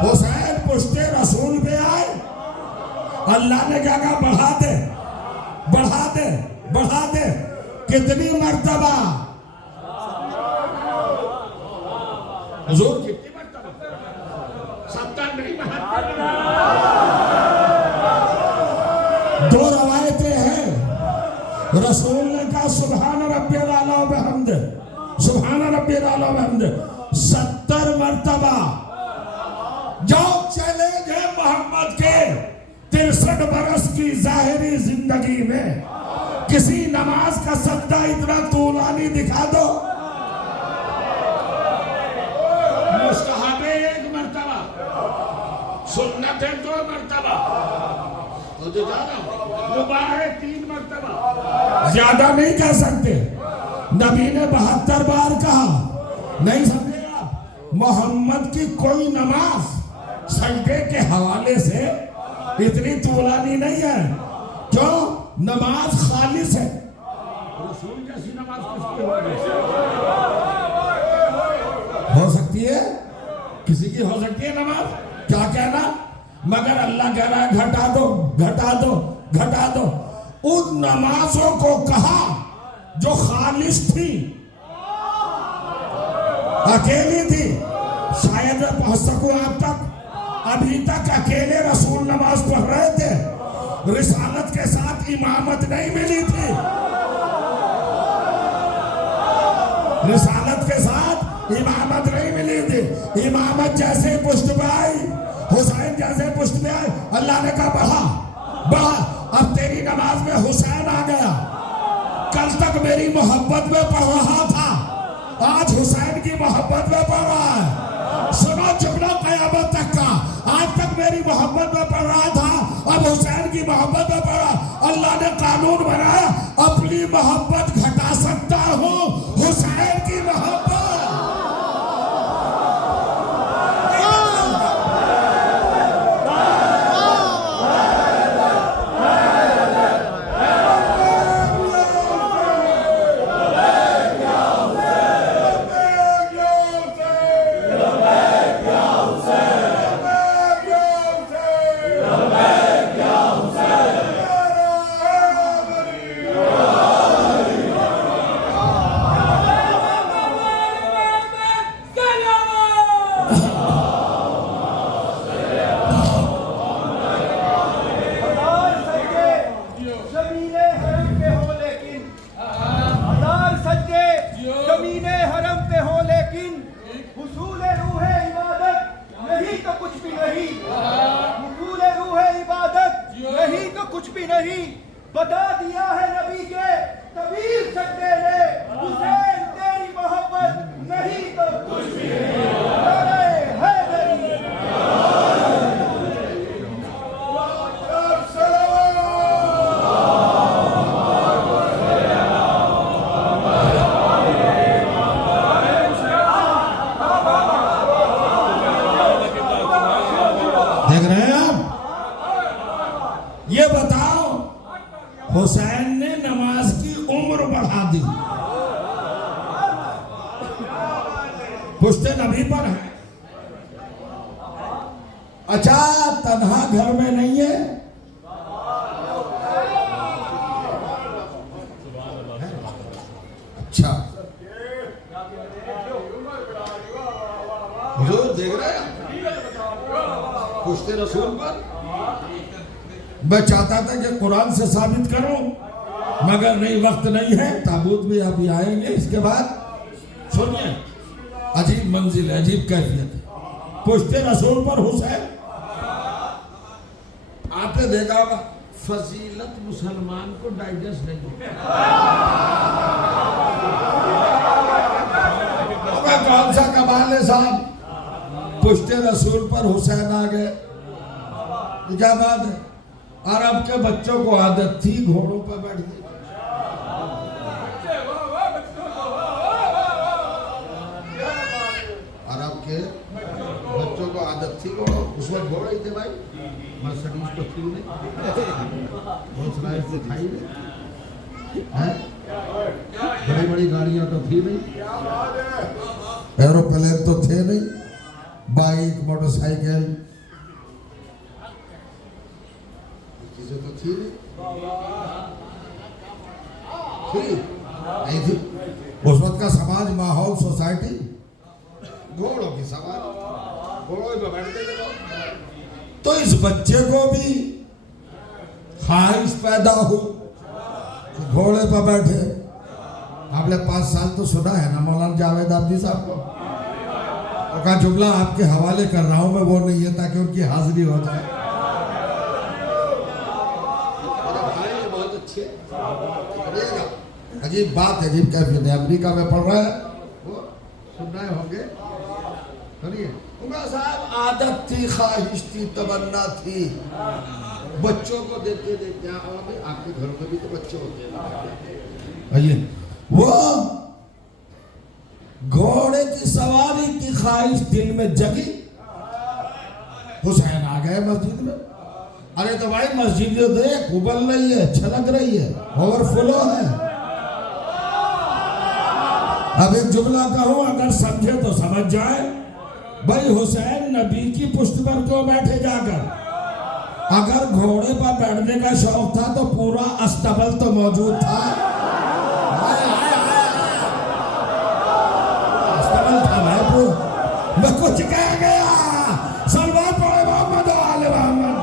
हुसैन पुश्ते रसूल पे आए, अल्लाह ने क्या कहा बढ़ा दे बढ़ा दे बढ़ा दे। कितनी मर्तबा हुजूर, कितनी मर्तबा? 70 नहीं, रसूल ने कहा सुभान रब्बियल आला व बिहम्द, सुभान रब्बियल आला व बिहम्द 70 मर्तबा। जो चैलेंज है मोहम्मद के 63 बरस की जाहिरी जिंदगी में, किसी नमाज का सद्दा इतना तूलानी दिखा दो। मुस्तहब 1 मर्तबा, सुन्नत 2 मर्तबा, तो जो मुबाह 3 मर्तबा, ज्यादा नहीं कह सकते। नबी ने 72 बार कहा। नहीं समझे आप? मोहम्मद की कोई नमाज सजदे के हवाले से इतनी तूलानी नहीं है। क्यों? नमाज खालिस है। रसूल जैसी नमाज हो सकती है, किसी की हो सकती है नमाज। क्या कहना? मगर अल्लाह कह रहा है घटा दो, घटा दो, घटा दो। उन नमाजों को कहा जो खालिस थी, अकेली थी। शायद मैं पहुंच सकूं आप तक। अभी तक अकेले रसूल नमाज पढ़ रहे थे, रिसालत के साथ इमामत नहीं मिली थी। रिसालत के साथ इमामत नहीं मिली थी। इमामत जैसे पुष्ट पे आई, हुसैन जैसे पुष्ट पे आई, अल्लाह ने कहा बढ़ा बढ़ा। अब तेरी नमाज में हुसैन आ गया। कल तक मेरी मोहब्बत में पढ़ रहा था, आज हुसैन की मोहब्बत में पढ़ रहा है। सुनो चुपलो कयामत तक का। आज तक मेरी मोहब्बत में पढ़ रहा था, अब हुसैन की मोहब्बत में पढ़ रहा। अल्लाह ने कानून बनाया, अपनी मोहब्बत घटा सकता हूँ, हुसैन की मोहब्बत। बता दिया है नबी के कबीर सजदे ने, हुसैन तेरी मोहब्बत नहीं तो कुछ भी नहीं। देख रहे हैं आप? ये बताओ, हुसैन ने नमाज की उम्र बढ़ा दी, पुश्ते नबी पर है। अच्छा, तन्हा घर में नहीं है। अच्छा, हुजूर देख रहे हैं पुश्ते रसूल पर। मैं चाहता था कि कुरान से साबित करूं, मगर नहीं, वक्त नहीं है। ताबूत भी अभी आएंगे इसके बाद। सुनिए, अजीब मंजिल है, अजीब कैफियत है। पुश्ते रसूल पर हुसैन। आपने देखा होगा, फजीलत मुसलमान को डाइजेस्ट नहीं होता। कौन सा कमाल है साहब, पुश्ते रसूल पर हुसैन आ गए, क्या बात है। अरब के बच्चों को आदत थी घोड़ों पर बैठने की। अरब के बच्चों को आदत थी घोड़ों, उस वक्त घोड़े ही थे भाई, मर्सिडीज तो थी नहीं, रोल्स रॉयस तो था ही नहीं, बड़ी बड़ी गाड़ियां तो थी नहीं, एरोप्लेन तो थे नहीं, बाइक मोटरसाइकिल चीजें तो थी नहीं थी। उस वक्त का समाज, माहौल, सोसाइटी घोड़ों की सवारी, घोड़ों पे बैठते थे लोग। तो इस बच्चे को भी ख्वाहिश पैदा हो घोड़े पर बैठे। आपने 5 साल तो सुना है ना मौलाना जावेद आबदी साहब को। और कहा जुमला आपके हवाले कर रहा हूं मैं, वो नहीं है ताकि उनकी हाजिरी हो जाए। बहुत अच्छे, अजीब बात है, अजीब कैफियत है। अमेरिका में पढ़ रहा है, वो सुन रहे होंगे। सुनिए, उमर साहब आदत थी, ख्वाहिश थी, तमन्ना थी, बच्चों को देखते देखते आपके घरों में भी तो बच्चे होते हैं। वो घोड़े की सवारी की ख्वाहिश दिल में जगी। हुसैन आ गए मस्जिद में। अरे तो भाई मस्जिद देख उबल रही है, छलक रही है, ओवरफ्लो है। अब एक जुमला कहूं, अगर समझे तो समझ जाए। भाई हुसैन नबी की पुष्ट पर क्यों बैठे जाकर? अगर घोड़े पर बैठने का शौक था तो पूरा अस्तबल तो मौजूद था। अस्तबल था मैं कुछ कह गया। सलवात पढ़े मोहम्मद आले मोहम्मद।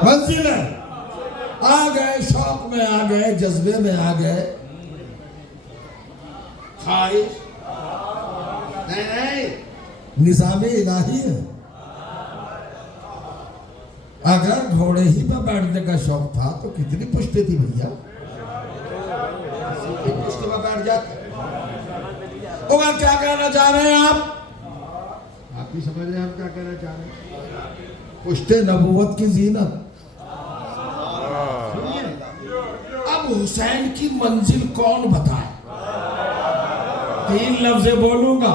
मंजिल आ गए, शौक में आ गए, जज्बे में आ गए। ख्वाहिश नहीं, निज़ामे इलाही है। अगर घोड़े ही पर बैठने का शौक था तो कितनी पुश्ते थी भैया, पुश्ते पर बैठ जाते। होगा क्या कहना चाह रहे हैं आप ही समझ रहे हैं हम क्या कहना चाह रहे हैं। पुश्ते नबूवत की जीनत। अब हुसैन की मंजिल कौन बताए? 3 लफ्ज़ बोलूंगा।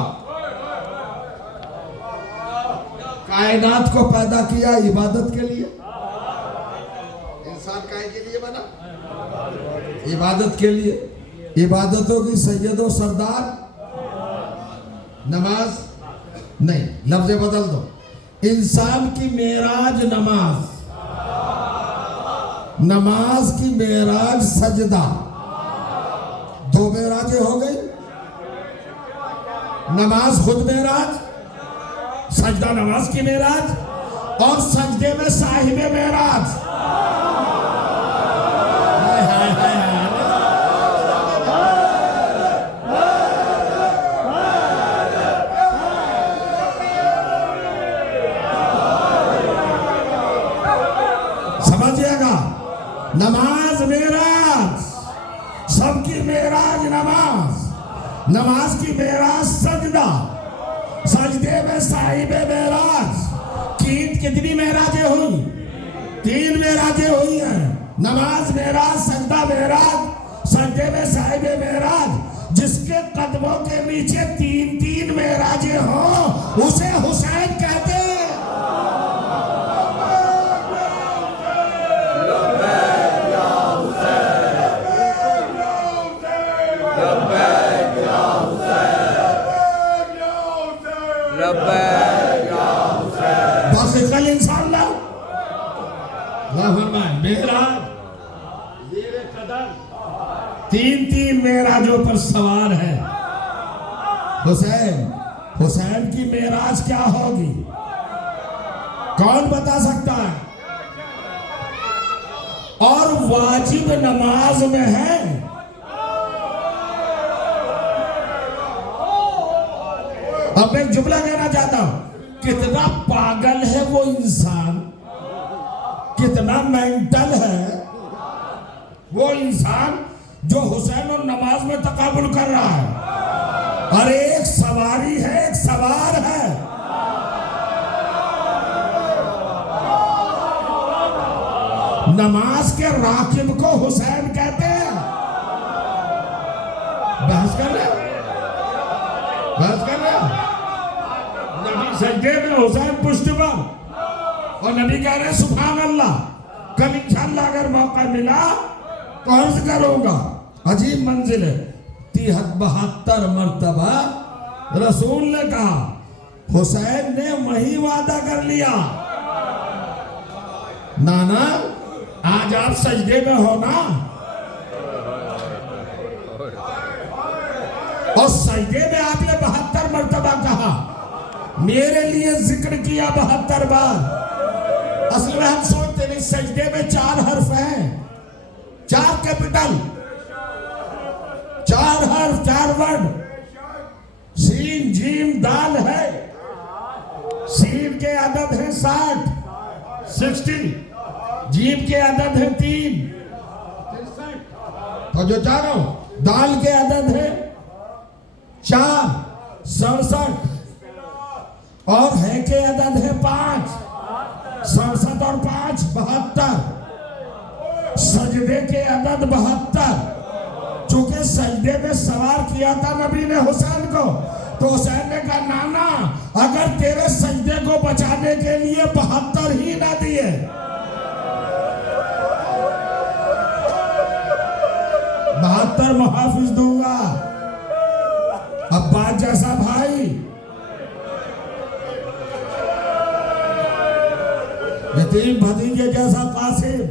कायनात को पैदा किया इबादत के लिए। इंसान काहे के लिए बना? इबादत के लिए। इबादतों की सैयदो सरदार नमाज नहीं, लफ्ज़ बदल दो। इंसान की मेराज नमाज, नमाज की मेराज सजदा। 2 मेराजें हो गई। नमाज खुद मेराज, सजदा नमाज की मेराज, और सजदे में साहिबे मेराज। समझिएगा, नमाज मेराज, सबकी मेराज नमाज, नमाज की मेराज सजदा, सजदे में साहिबे मेराज। कितनी मेराजें हुई? 3 मेराजें हुई हैं। नमाज मेराज, सजदा मेराज, सजदे में साहिबे मेराज। जिसके कदमों के नीचे 3-3 मेराजें हो उसे हुसैन कहते हैं। कल इंसान ला मेराज, ज़ेरे कदम 3-3 मेराजों पर सवार है हुसैन। हुसैन की मेराज क्या होगी? कौन बता सकता है? और वाजिब नमाज में है। अब मैं जुमला कहना चाहता हूं, कितना पागल है वो इंसान कितना मेंटल है वो इंसान जो हुसैन और नमाज में तकाबुल कर रहा है। अरे एक सवारी है, एक सवार है। नमाज के राकिब को हुसैन कहते हैं। बहस कर रहे, बहस कर रहे। नबी सजदे में, हुसैन पुष्ट पर, और नबी कह रहे सुभान अल्लाह। कल इंशाअल्लाह अगर मौका मिला तो अर्ज करूंगा। अजीब मंजिल है। 72 मर्तबा रसूल ने कहा, हुसैन ने वही वादा कर लिया, नाना आज आप सजदे में हो ना, और सजदे में आपने 72 मर्तबा कहा, मेरे लिए जिक्र किया 72 बार। असल में हम सोचते नहीं, सजदे में 4 हर्फ हैं, 4 कैपिटल, 4 हर्फ, 4 वर्ड। सीन जीम दाल है। सीन के अदद है 60, जीम के अदद है 3, तो जो चारों, दाल के अदद है 4, 67, और है के अदद है 5, 67 और 5 72। सजदे के अदद 72। चूंकि सजदे में सवार किया था नबी ने हुसैन को, तो हुसैन ने कहा, नाना अगर तेरे सजदे को बचाने के लिए 72 ही ना दिए, 72 मुहाफिज दूंगा। अब्बास जैसा भाई, यतीम भतीजे जैसा कासिम,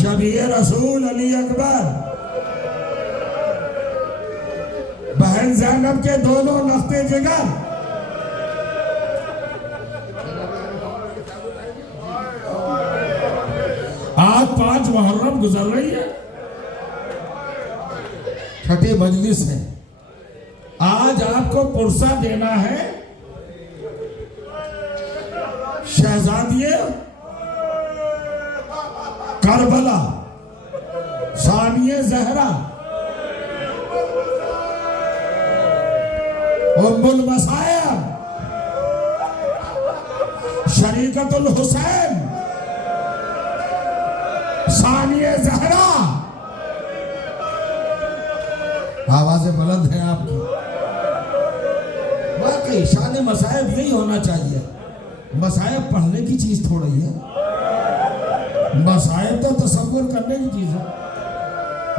शबीए रसूल अली अकबर, बहन ज़ैनब के दोनों नख्ते जिगर, आज 5 मुहर्रम गुजर रही है, छठी मजलिस है। आज आपको पुरसा देना है शहजादिए करबला, सानिए जहरा, उम्मुल मसायब, शरीकतुल हुसैन, सानिए जहरा। आवाजें बुलंद हैं आपकी। वाकई शान मसायब यही होना चाहिए। मसायब पढ़ने की चीज थोड़ी है, मसायब तो तसव्वुर करने की चीज है।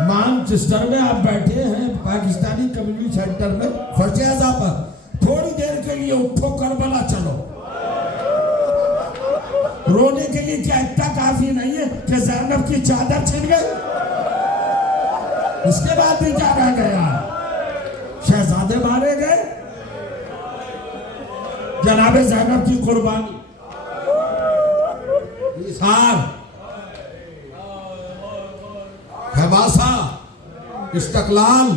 मानचेस्टर में आप बैठे हैं पाकिस्तानी कम्युनिटी सेंटर में, फर्ज अज़ा पर थोड़ी देर के लिए उठो, करबला चलो। रोने के लिए क्या इतना काफी नहीं है कि ज़ैनब की चादर छिन गई? इसके बाद भी क्या रह गया? शहजादे मारे गए, जनाबे ज़ैनब की कुर्बानी, इसार, हवासा, इस्तकलाल,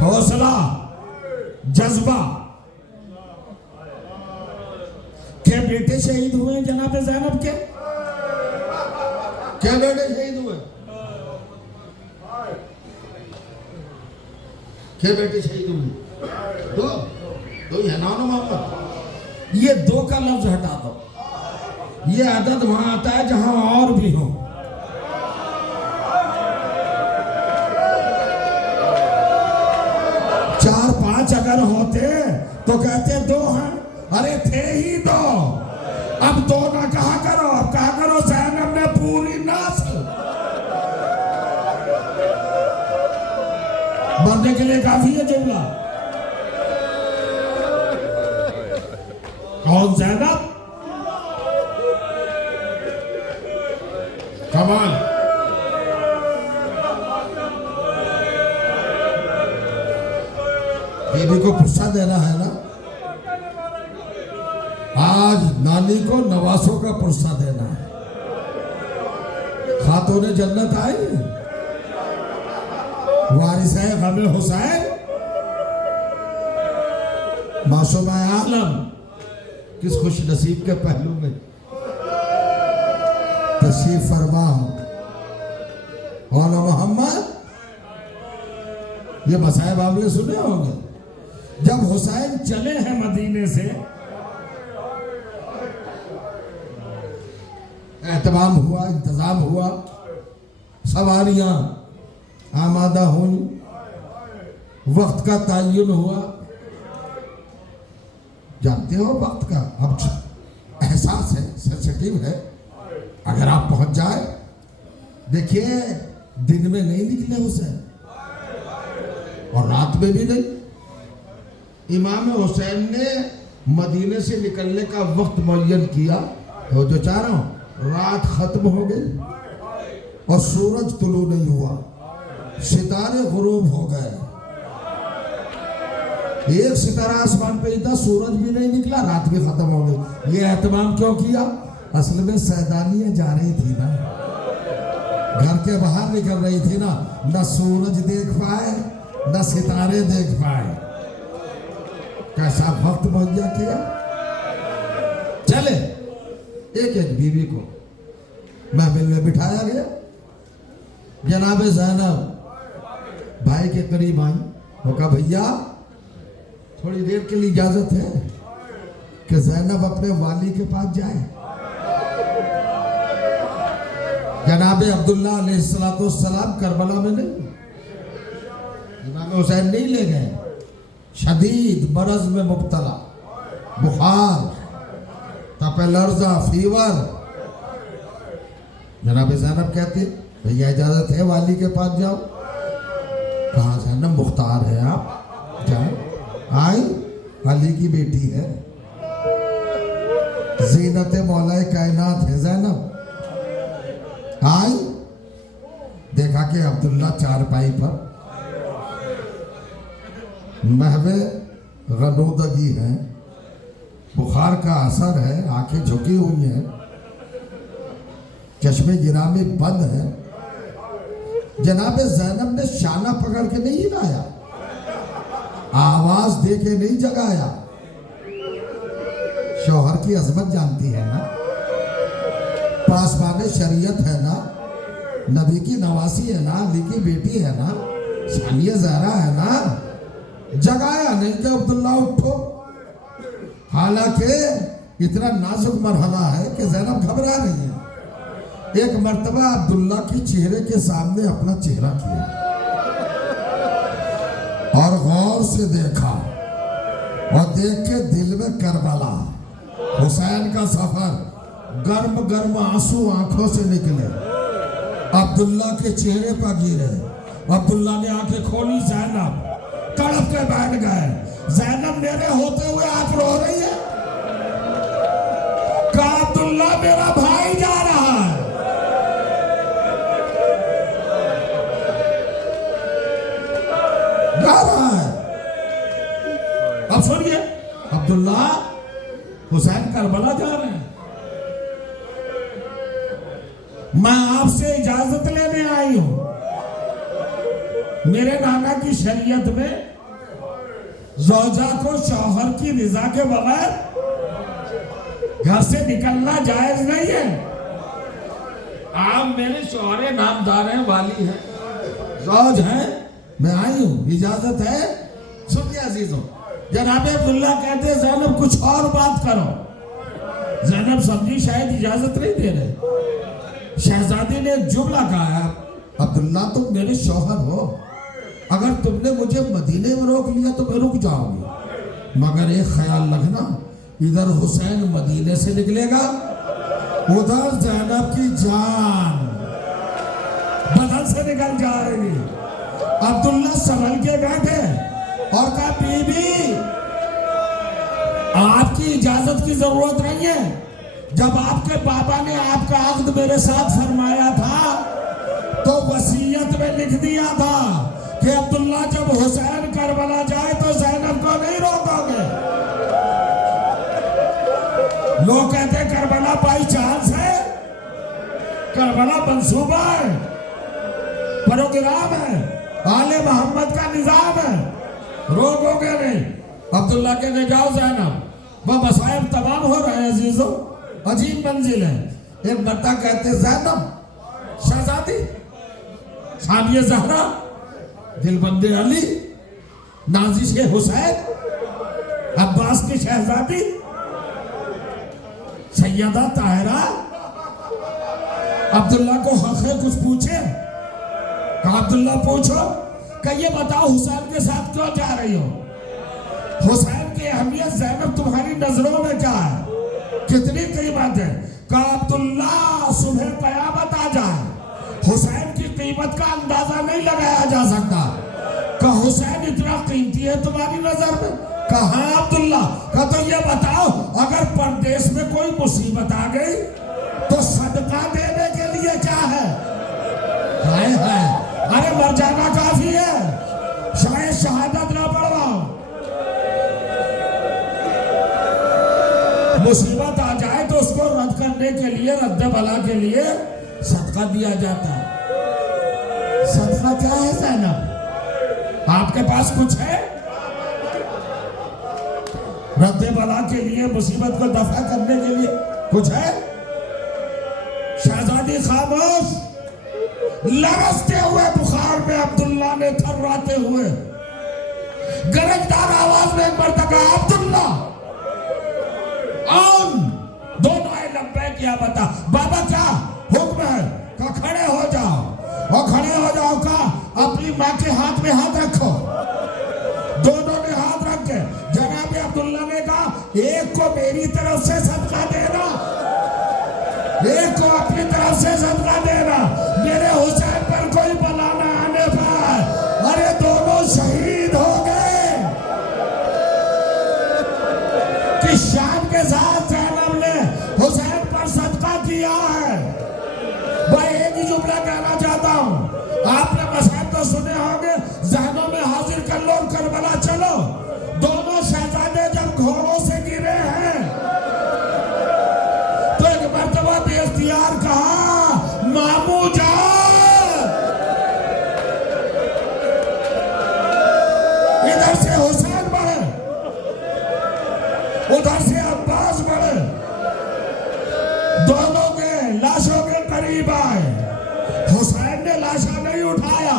हौसला, जज्बा। क्या बेटे शहीद हुए जनाबे ज़ैनब के? क्या बेटे शहीद हुए? क्या बेटे शहीद हुए? दो ही है ना मोहम्मद। ये 2 का लफ्ज हटा दो। ये अदद वहां आता है जहां और भी हो। चार 5 अगर होते तो कहते 2 हैं। अरे थे ही 2, अब 2 ना कहा करो, अब कहा करो ज़ैनब ने पूरी नस्ल। मरने के लिए काफी है जुमला। कौन ज़ैनब? कमाल। बेबी को पुरसा देना है ना, आज नानी को नवासों का पुरसा देना है। खातूने जन्नत आई, वारिस-ए गम हुसैन, मासूम आलम, किस खुश नसीब के पहलू में तशरीफ फरमाओ। मौला मोहम्मद, ये मसाइब आपने सुने होंगे। जब हुसैन चले हैं मदीने से, एहतमाम हुआ, इंतजाम हुआ, सवारियां आमादा हुई, वक्त का तयन हुआ। जानते हो वक्त का अब एहसास है, सेंसिटिव है। अगर आप पहुंच जाए, देखिए दिन में नहीं निकले हुसैन और रात में भी नहीं। इमाम हुसैन ने मदीने से निकलने का वक्त मुअय्यन किया, तो जो चाह रहा हूं, रात खत्म हो गई और सूरज तुलू नहीं हुआ, सितारे गुरूब हो गए। एक सितारा आसमान पे ही था, सूरज भी नहीं निकला, रात भी खत्म हो गई। ये एहतमाम क्यों किया? असल में सैदानियां जा रही थी ना, घर के बाहर निकल रही थी ना, न सूरज देख पाए न सितारे देख पाए। कैसा वक्त मुहैया किया। चले एक एक बीवी को महफिल में बिठाया गया। जनाब ज़ैनब भाई के करीब आई, वो कहा भैया थोड़ी देर के लिए इजाजत है कि ज़ैनब अपने वाली के पास जाए। जनाब अब्दुल्ला अलैहिस्सलाम करबला में नहीं, इमाम हुसैन नहीं ले गए। शदीद मरज में मुब्तला, बुखार, तपेलर्जा, फीवर। जनाब ज़ैनब कहती भैया इजाजत है वाली के पास जाओ। कहा ज़ैनब मुख्तार है आप, जाओ। आई, वाली की बेटी है, ज़ीनत मौलाए कायनात है ज़ैनब। आई, देखा कि अब्दुल्ला चारपाई पर महवे गनूदगी है, बुखार का असर है, आंखें झुकी हुई हैं, चश्मे गिरामी बंद है। जनाब ज़ैनब ने शाना पकड़ के नहीं हिलाया, आवाज दे के नहीं जगाया। शौहर की अजमत जानती है ना, पासबान शरीयत है ना, नबी की नवासी है ना, अली की बेटी है ना, सानिया ज़हरा है ना। जगाया नहीं कि अब्दुल्ला उठो। हालांकि इतना नाजुक मरहला है कि ज़ैनब घबरा रही है। एक मर्तबा अब्दुल्ला के चेहरे के सामने अपना चेहरा किया और गौर से देखा, और देख के दिल में करबला, हुसैन का सफर, गर्म गर्म आंसू आंखों से निकले, अब्दुल्ला के चेहरे पर गिरे। अब्दुल्ला ने आंखें खोली, ज़ैनब तड़प के बैठ गए। ज़ैनब मेरे होते हुए आप रो रही है? कहा अब्दुल्ला मेरा भाई जा रहा है। जा रहा है। अब सुनिए, अब्दुल्ला हुसैन करबला जा रहे हैं। मैं आपसे इजाजत लेने आई हूं। मेरे नाना की शरीयत में ज़ौजा को शौहर की रिजा के बगैर घर से निकलना जायज नहीं है। आप मेरे शौहरे नामदार हैं, वाली हैं, ज़ौज हैं, मैं आई हूं, इजाजत है। सुनिए अजीजों, जनाब अब्दुल्ला कहते ज़ैनब कुछ और बात करो। ज़ैनब समझी शायद इजाजत नहीं दे रहे। शहजादी ने जुमला कहा, अब्दुल्ला तुम मेरे शौहर हो, अगर तुमने मुझे मदीने में रोक लिया तो मैं रुक जाऊंगी, मगर एक ख्याल रखना, इधर हुसैन मदीने से निकलेगा, उधर ज़ैनब की जान बदन से निकल जाएगी। अब्दुल्ला संभल के बैठे और कहा बीबी आपकी इजाजत की जरूरत नहीं है। जब आपके पापा ने आपका अक्द मेरे साथ फरमाया था तो वसीयत में लिख दिया था कि अब्दुल्ला जब हुसैन करबला जाए तो ज़ैनब को नहीं रोकोगे। लोग कहते करबला बाई चांस है, करबला मंसूबा है, प्रोग्राम है, आले मोहम्मद का निजाम है, रोकोगे नहीं। अब्दुल्ला कहते जाओ ज़ैनब, वह मसाइब तमाम हो रहे हैं अजीजों, अजीब मंजिल है। एक मर्दा कहते ज़ैनब शहजादी, सानिया ज़हरा, दिलबंदे अली, नाजिश हुसैन, अब्बास की शहजादी, सैयदा ताहिरा। अब्दुल्ला को हक है कुछ पूछे? कहा अब्दुल्ला पूछो। कि ये बताओ हुसैन के साथ क्यों जा रही हो? हुसैन की अहमियत ज़ैनब तुम्हारी नजरों में क्या है, कितनी कीमत है? कहा अब्दुल्ला सुबह क़यामत आ जाए, हुसैन की कीमत का अंदाजा नहीं लगाया जा सकता। कहा हुसैन इतना कीमती है तुम्हारी नजर में? कहा अब्दुल्ला। कहा तो ये बताओ अगर परदेश में कोई मुसीबत आ गई तो सदका देने के लिए क्या है? हाय हाय, अरे मर जाना काफी है, शायद शहादत ना पड़वाओ। मुसीबत आ जाए तो उसको रद्द करने के लिए, रद्द बला के लिए सदका दिया जाता है। सदका क्या है ज़ैनब? आपके पास कुछ है? रद्द बला के लिए, मुसीबत को दफा करने के लिए कुछ है? शहजादी खामोश। लरसते हुए बुखार में अब्दुल्ला ने थर्राते हुए गरजदार आवाज में एक मर्तबा अब्दुल्ला आन। दोनों आए लब्बे किया। बता बाबा क्या हुक्म है? का खड़े हो जाओ। और खड़े हो जाओ का अपनी माँ के हाथ में हाथ रखो। दोनों ने हाथ रखे। जनाब अब्दुल्ला ने कहा एक को मेरी तरफ से सदका देना, एक को अपनी तरफ से सदका देना, मेरे हुसैन पर कोई बला न आने पाए। अरे दोनों शहीद हो गए। कि शान के साथ ज़ैनब ने हुसैन पर सदका किया है। भाई एक ही जुमला कहना चाहता हूं, आपने मसाइल तो सुने होंगे, ज़हनों में हाजिर कर लो, करबला चलो। दोनों शहजादे जब घोड़ों से गिरे हैं तो एक मर्तबा बेख्तियार कहा मामू जान। इधर से हुसैन बढ़े, उधर से अब्बास बढ़े, दोनों के लाशों के करीब आए। हुसैन ने लाशा नहीं उठाया।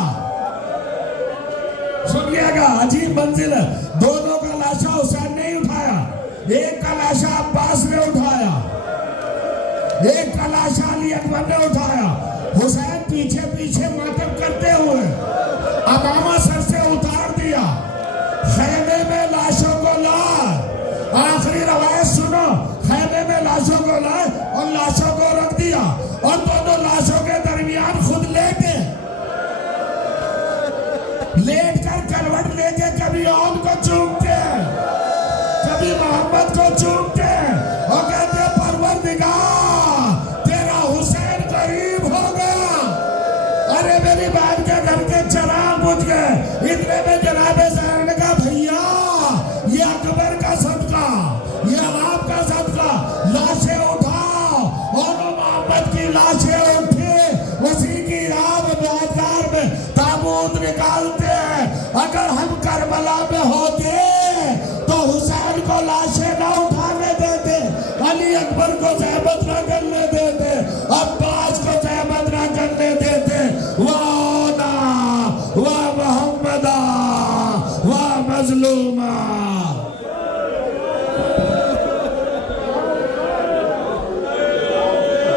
सुनिएगा, अजीब मंजिल है। दोनों का लाशा हुसैन नहीं उठाया, एक का लाशा अब्बास ने उठाया, एक का लाशा अली अकबर ने उठाया। हुसैन पीछे पीछे मातम करते हुए अमामा सर से उतार दिया, खैमे में लाशों को लाए। आखिरी रवायत सुनो, खैमे में लाशों को लाए और लाशों को रख दिया और दोनों लाशों के दरमियान खुद लेटे, लेट कर करवट लेके कभी औन को चूमते, कभी मोहम्मद को चूमते और कहते परवरदिगार तेरा हुसैन करीब हो गया। अरे मेरी बात के घर के चिराग बुझ गए। इतने में जनाबे ज़ैनब ने कहा भैया ये अकबर का सदका, ये अवाब का सदका, लाशें उठाओ और मोहम्मद की लाशें